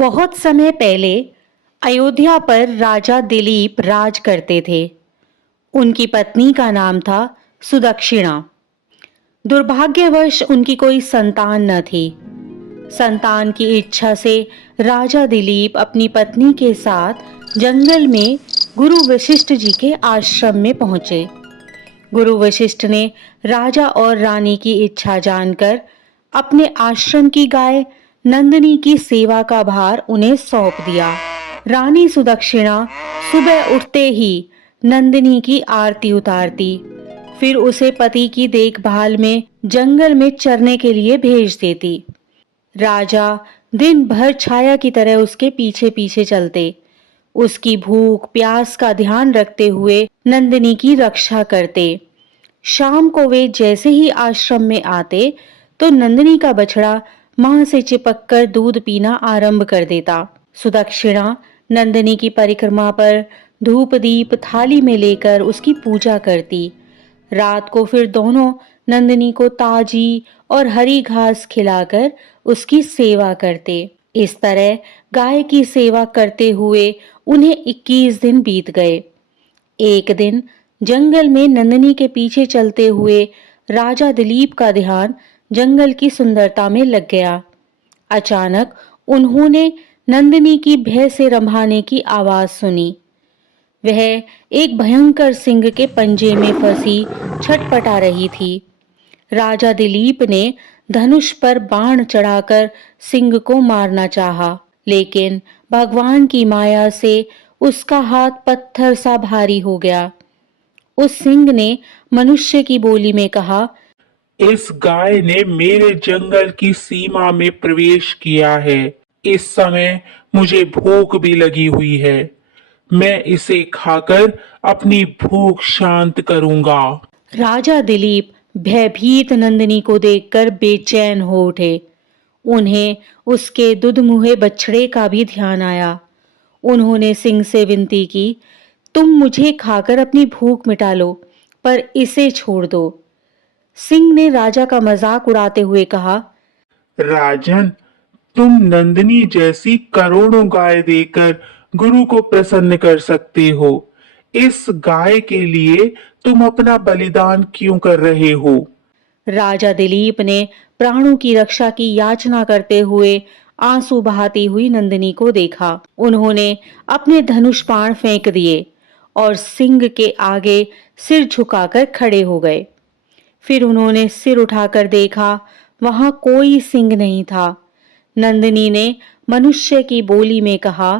बहुत समय पहले अयोध्या पर राजा दिलीप राज करते थे। उनकी पत्नी का नाम था सुदक्षिणा। दुर्भाग्यवश उनकी कोई संतान न थी। संतान की इच्छा से राजा दिलीप अपनी पत्नी के साथ जंगल में गुरु वशिष्ठ जी के आश्रम में पहुंचे। गुरु वशिष्ठ ने राजा और रानी की इच्छा जानकर अपने आश्रम की गाय नंदिनी की सेवा का भार उन्हें सौंप दिया। रानी सुदक्षिणा सुबह उठते ही नंदिनी की आरती उतारती, फिर उसे पति की देखभाल में जंगल में चरने के लिए भेज देती। राजा दिन भर छाया की तरह उसके पीछे पीछे चलते, उसकी भूख प्यास का ध्यान रखते हुए नंदिनी की रक्षा करते। शाम को वे जैसे ही आश्रम में आते तो नंदिनी का बछड़ा मां से चिपककर दूध पीना आरंभ कर देता। सुदक्षिणा नंदिनी की परिक्रमा पर धूप दीप थाली में लेकर उसकी पूजा करती। रात को फिर दोनों नंदिनी को ताजी और हरी घास खिलाकर उसकी सेवा करते। इस तरह गाय की सेवा करते हुए उन्हें 21 दिन बीत गए। एक दिन जंगल में नंदिनी के पीछे चलते हुए राजा दिलीप का ध्यान जंगल की सुंदरता में लग गया। अचानक उन्होंने नंदिनी की भय से रंभाने की आवाज सुनी। वह एक भयंकर सिंह के पंजे में फंसी छटपटा रही थी। राजा दिलीप ने धनुष पर बाण चढ़ाकर सिंह को मारना चाहा, लेकिन भगवान की माया से उसका हाथ पत्थर सा भारी हो गया। उस सिंह ने मनुष्य की बोली में कहा, इस गाय ने मेरे जंगल की सीमा में प्रवेश किया है। इस समय मुझे भूख भी लगी हुई है। मैं इसे खाकर अपनी भूख शांत करूंगा। राजा दिलीप भयभीत नंदिनी को देखकर बेचैन हो उठे। उन्हें उसके दुधमुहे बछड़े का भी ध्यान आया। उन्होंने सिंह से विनती की, तुम मुझे खाकर अपनी भूख मिटा लो, पर इसे छोड़ दो। सिंह ने राजा का मजाक उड़ाते हुए कहा, राजन, तुम नंदिनी जैसी करोड़ों गाय देकर गुरु को प्रसन्न कर सकते हो। इस गाय के लिए तुम अपना बलिदान क्यों कर रहे हो? राजा दिलीप ने प्राणों की रक्षा की याचना करते हुए आंसू बहाती हुई नंदिनी को देखा। उन्होंने अपने धनुष बाण फेंक दिए और सिंह के आगे सिर झुकाकर खड़े हो गए। फिर उन्होंने सिर उठाकर देखा, वहां कोई सिंह नहीं था। नंदिनी ने मनुष्य की बोली में कहा,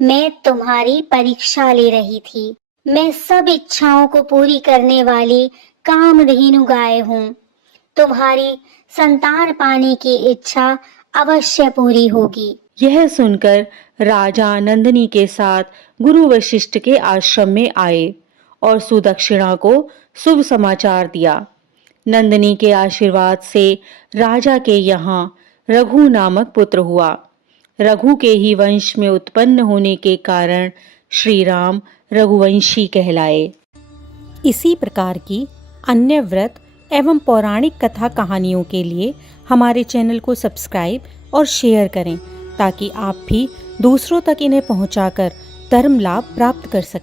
मैं तुम्हारी परीक्षा ले रही थी। मैं सब इच्छाओं को पूरी करने वाली कामधेनु गाय हूँ। तुम्हारी संतान पाने की इच्छा अवश्य पूरी होगी। यह सुनकर राजा नंदिनी के साथ गुरु वशिष्ठ के आश्रम में आए और सुदक्षिणा को शुभ समाचार दिया। नंदिनी के आशीर्वाद से राजा के यहाँ रघु नामक पुत्र हुआ। रघु के ही वंश में उत्पन्न होने के कारण श्री राम रघुवंशी कहलाए। इसी प्रकार की अन्य व्रत एवं पौराणिक कथा कहानियों के लिए हमारे चैनल को सब्सक्राइब और शेयर करें, ताकि आप भी दूसरों तक इन्हें पहुंचाकर धर्म लाभ प्राप्त कर सकें।